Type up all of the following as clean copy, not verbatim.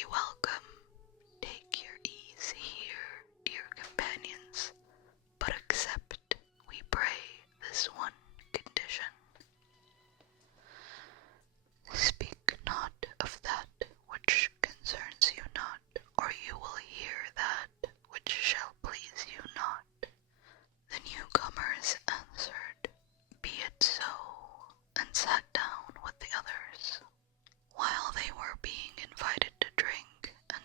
heartily welcome. Take your ease here, dear companions, but accept, we pray, this one condition. Speak not of that which concerns you not, or you will hear that which shall please you not. The newcomers answered, Be it so, and sat down with the others. While they were being invited to drink, an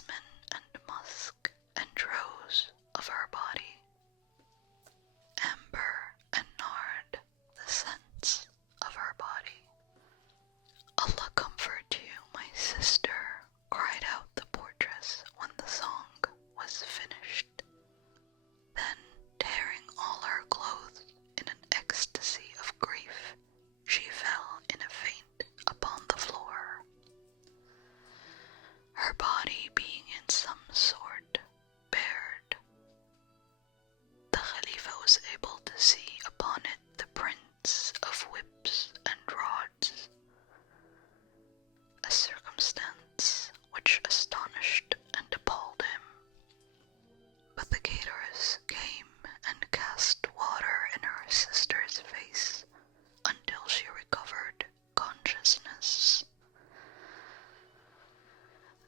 jasmine and musk and rose of her body, amber and nard, the scents of her body. Allah comfort you, my sister, cried out the portress when the song was finished. Then, tearing all her clothes in an ecstasy of grief, she fell in a faint upon the floor. Her body being in some sort bared, the Khalifa was able to see upon it the prints of whips and rods, a circumstance which astonished and appalled him. But the caterers came and cast water in her sister's face until she recovered consciousness.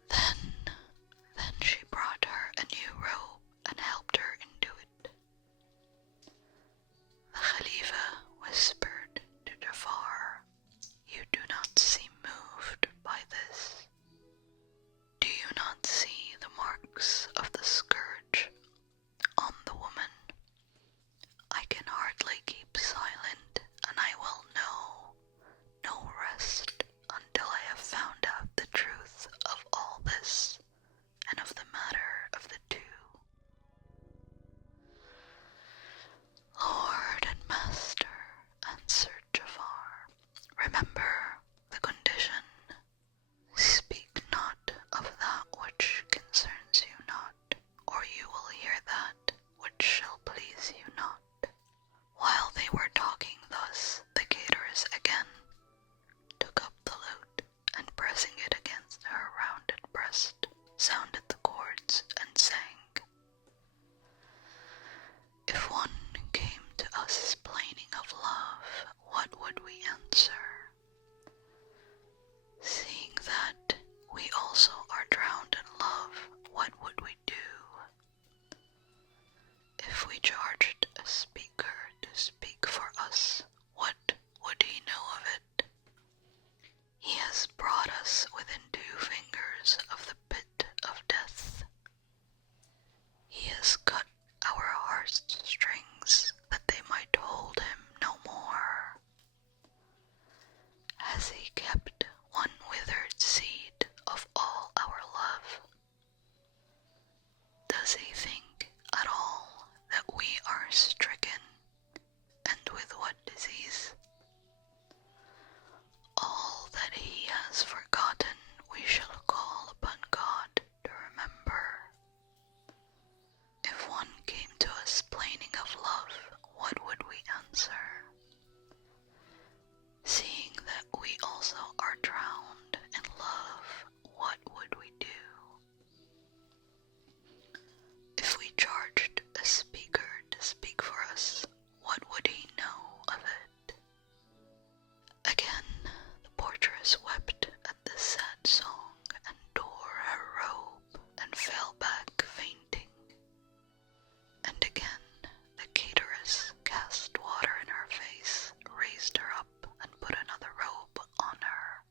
Then she brought her a new robe and helped her into it. The Khalifa whispered to Jafar, "You do not seem moved by this. Do you not see the marks of the scourge on the woman? I can hardly keep silent, and I will know no rest until I have found out the truth of all this and of the matter of the two." "Lord and Master," answered Jafar, "remember the condition. Speak not of that which concerns you not, or you will hear that which shall please you not." While they were talking thus, the caterers again took up the lute, and pressing it against her rounded breast, sounded the chords and sang. If one came to us complaining of love, what would we answer? Seeing that we also are drowned in love, what would we do? If we charged a speaker to speak for us, what would he know of it? He has brought us within 2 fingers of the pit of death. He has cut our heartstrings that they might hold him no more. Has he kept one withered seed of all our love? Does he think at all that we are stricken, and with what disease? All that he has forgotten we shall call upon God to remember. If one came to us complaining of love, what would we answer? Seeing that we also are drowned in love, what would we do? If we charged a speaker to speak for us, what would he know of it? Again, the portress wept at this sad song and tore her robe and fell back fainting. And again, the cateress cast water in her face, raised her up, and put another robe on her,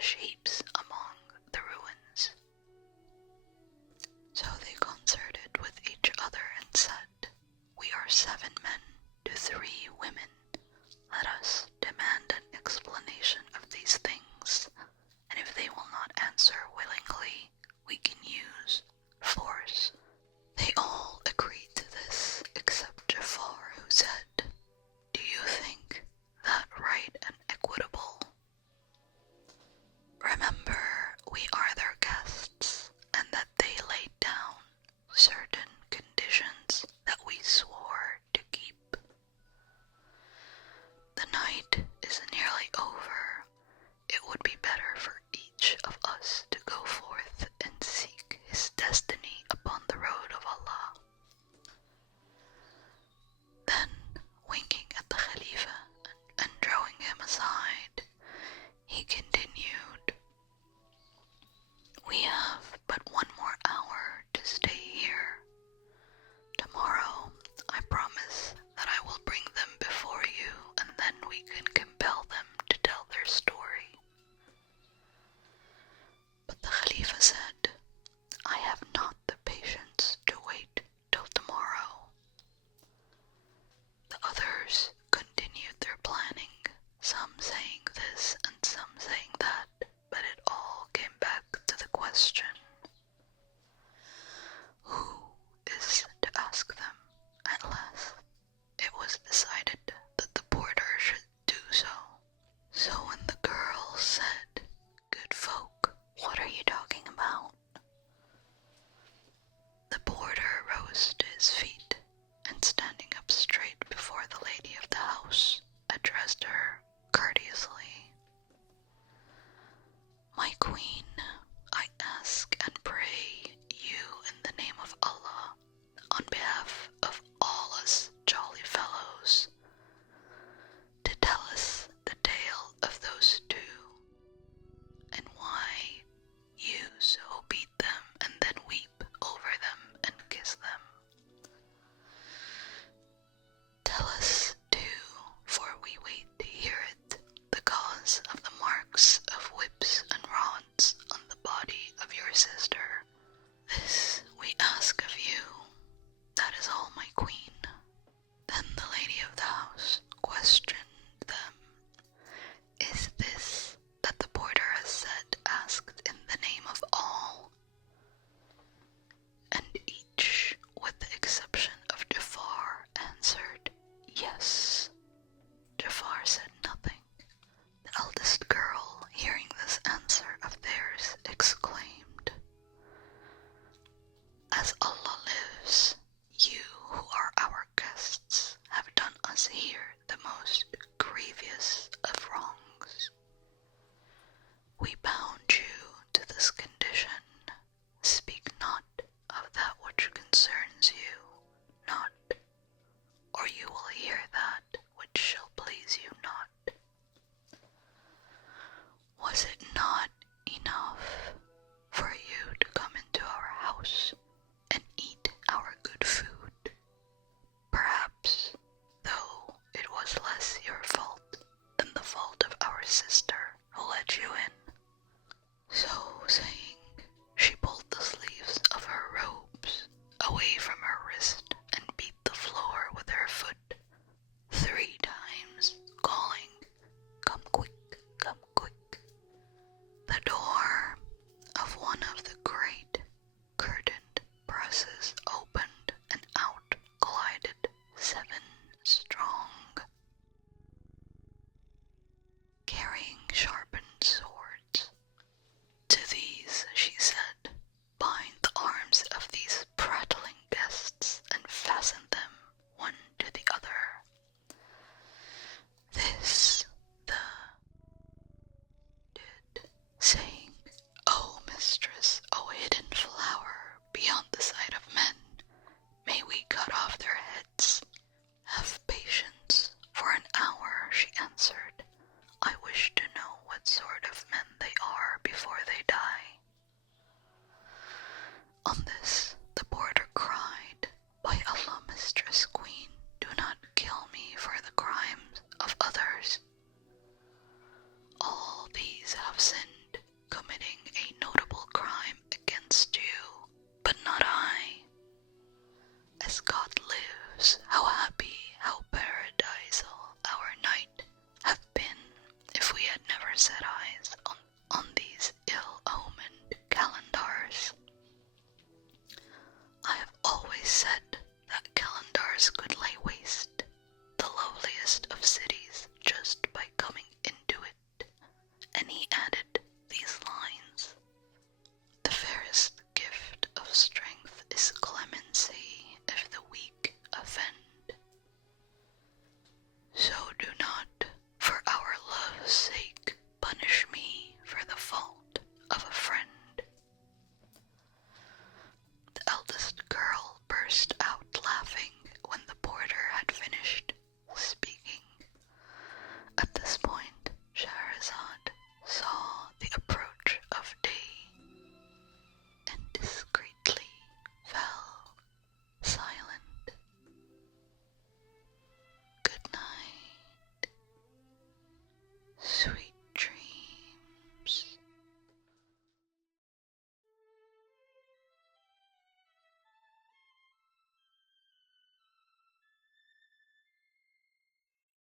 rubbish heaps among the ruins. So they concerted with each other and said, "We are 7 men to 3 women. Let us demand an explanation of these things, and if they will not answer willingly, we can use force." They all agreed to this, except Jafar, who said, "Do you think that right and equitable? Remember, we are their guests, and that they laid down certain conditions that we swore to keep. The night is nearly over. It would be better for each of us to go forth and seek his destiny upon the road of Allah." Then, winking at the Khalifa and drawing him aside, he continued, "We have but 1 more hour to stay here. Tomorrow, I promise that I will bring them before you, and then we can compel them to tell their story." But the Khalifa said, "I have not the patience to wait till tomorrow." The others continued their planning, some saying this and some saying that, but it all came back to the question, who is to ask them? At last, it was decided that the porter should do so. So when the girl said, "Good folk, what are you talking about?" the porter rose to his feet, and standing up straight before the lady of the house, addressed her courteously. "My queen,